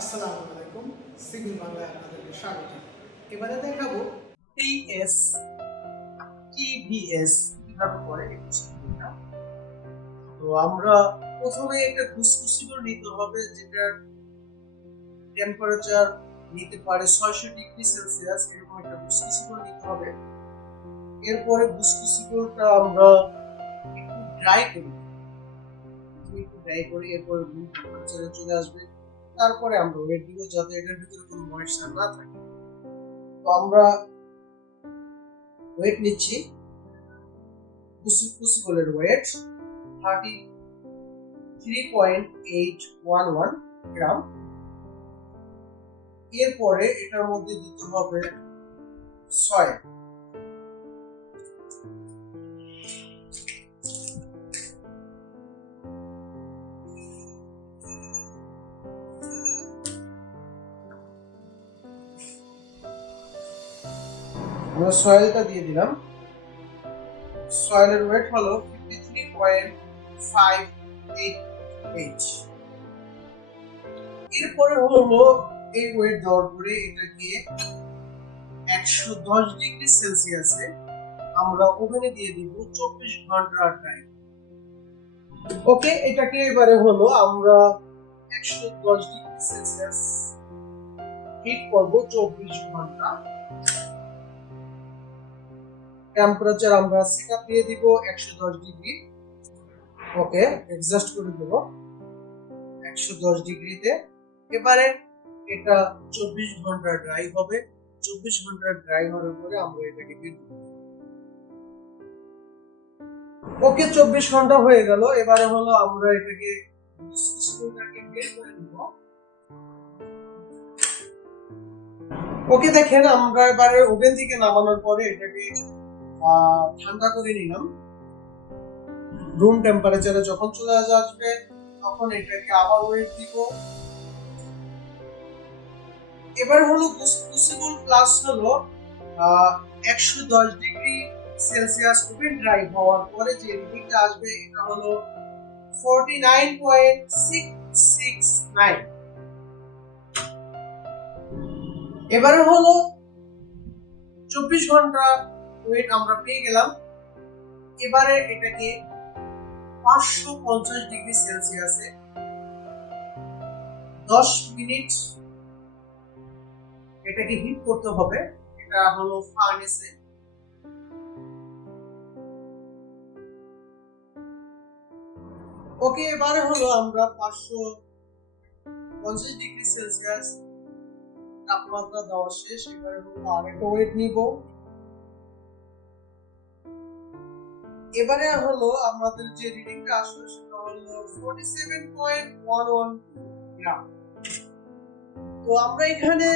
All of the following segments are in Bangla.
আসসালামু আলাইকুম, সিভিল বাংলায় আপনাদেরকে স্বাগত। এবারে দেখাবো টিএস টিভিএস কিভাবে করে এই প্রসিডিউরটা। তো আমরা প্রথমে একটা ক্রুসিবল নিতে হবে, যেটা টেম্পারেচার নিতে পারে 600 ডিগ্রি সেলসিয়াস, এরকম একটা ক্রুসিবল নিতে হবে। এরপরে ক্রুসিবলটা আমরা একটু ড্রাই করি, এরপরে রুম টেম্পারেচারে চলে আসবে। তারপরে আমরা ওয়েট দিব যাতে এটার ভিতরে কোনো ময়েশ্চার না থাকে। তো আমরা ওয়েট নিচ্ছি, ক্রুসিবলের ওয়েট 33.811 গ্রাম। এরপরে এটার মধ্যে দিতে হবে সয়েল। আমরা সয়েলটা দিয়ে দিলাম। সয়েলের ওয়েট হলো 53.58H। এরপরে হলো এই ওয়েট দেওয়ার পরে এটাকে 110 ডিগ্রি সেলসিয়াসে আমরা ওভেনে দিয়ে দিব 24 ঘন্টার টাইম। ওকে, এটাকে এবারে হলো আমরা 110 ডিগ্রি সেলসিয়াস হিট করব 24 ঘন্টা। টেম্পারেচার আমরা সেটআপ দিয়ে দিব 110 ডিগ্রি। ওকে, অ্যাডজাস্ট করে দেব 110 ডিগ্রিতে। এবারে এটা 24 ঘন্টা ড্রাই হবে। 24 ঘন্টা ড্রাই হওয়ার পরে আমরা এটাকে বের করব। ওকে, 24 ঘন্টা হয়ে গেল। এবারে হলো আমরা এটাকে বের করে নিব। ওকে, দেখেন আমরা এবারে ওভেন থেকে নামানোর পরে এটাকে ঠান্ডা করে নিলাম। রুম টেম্পারেচারে যখন চলে আসবে তখন এটাকে আবার ওয়েট দিব। এবার হলো ক্রুসিবল প্লাস হলো 110 ডিগ্রি সেলসিয়াস ওভেন ড্রাই হওয়ার পরে যে রিডিংটা আসবে এটা হলো 49.669। এবারে হলো 24 ঘন্টা ওয়েট আমরা পেয়ে গেলাম। এবারে এটাকে 550 ডিগ্রি সেলসিয়াসে 10 মিনিট এটাকে হিট করতে হবে। এটা হলো ফার্নেসে। ওকে, এবারে হলো আমরা 550 ডিগ্রি সেলসিয়াস তাপমাত্রা দেওয়া শেষ। এবারে হলো আরেকটা ওয়েট নিব। এবারে হলো আমাদের যে রিডিংটা আসলো সেটা হলো 47.11 গ্রাম। তো আমরা এখানে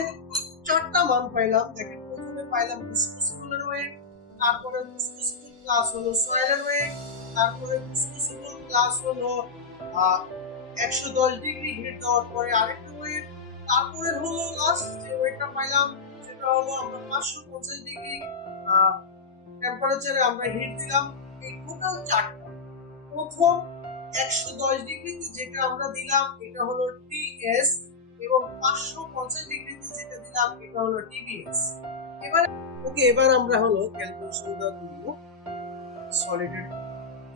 চারটা মান পাইলাম। দেখেন, প্রথমে পাইলাম ক্রুসিবলের ওয়েট, তারপরে ক্রুসিবল প্লাস হলো সয়েলের ওয়েট, তারপরে ক্রুসিবল প্লাস হলো 110 ডিগ্রি হিট দেওয়ার পরে আরেকটা ওয়েট, তারপরে হলো লাস্ট যে ওয়েটটা পাইলাম সেটা হলো আমরা 550 ডিগ্রি টেম্পারেচারে আমরা হিট দিলাম। এই টোটাল চারটা। প্রথম 110 ডিগ্রিতে যেটা আমরা দিলাম এটা হলো টিএস, এবং 550 ডিগ্রিতে যেটা দিলাম এটা হলো টিভিএস। এবার আমরা হলো ক্যালকুলেশনটা করব। সলিডের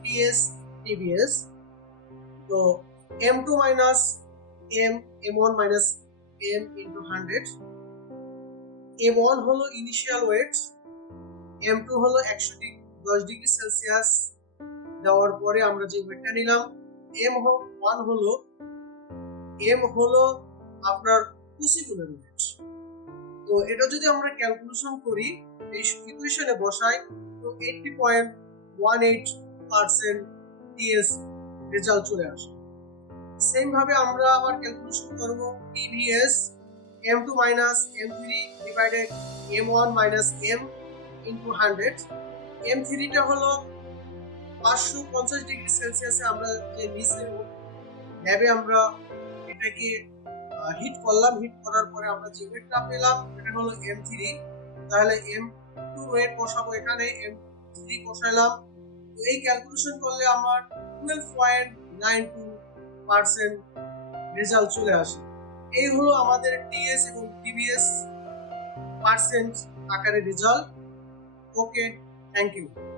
টিএস টিভিএস। তো m2 minus m1 minus m into 100। m1 হলো ইনিশিয়াল ওয়েট, m2 হলো 110 ডিগ্রি সেলসিয়াস দেওয়ার পরে আমরা যে ওয়েটটা নিলাম। m1 হলো আপনার ক্রুসিবলের ওয়েট। তো এটা যদি আমরা ক্যালকুলেশন করি, এই ইকুয়েশনে বসাই, তো 80.18% টিএস রেজাল্ট চলে আসে। সেম ভাবে আমরা আবার ক্যালকুলেশন করব TVS, m2 minus m3 divided m1 minus m into 100। m3 টা হলো 550 ডিগ্রি সেলসিয়াসে আমরা যে নিচে ল্যাবে আমরা এটাকে হিট করলাম। হিট করার পরে আমরা যে ওয়েটটা পেলাম এটা হলো m3। তাহলে m2 ওয়েট বসাবো, এখানে m3 বসাইলাম। তো এই ক্যালকুলেশন করলে আমার 12.92% রেজাল্ট চলে আসে। এই হলো আমাদের টিএস এবং টিবিএস পার্সেন্ট আকারে রেজাল্ট। Okay, thank you.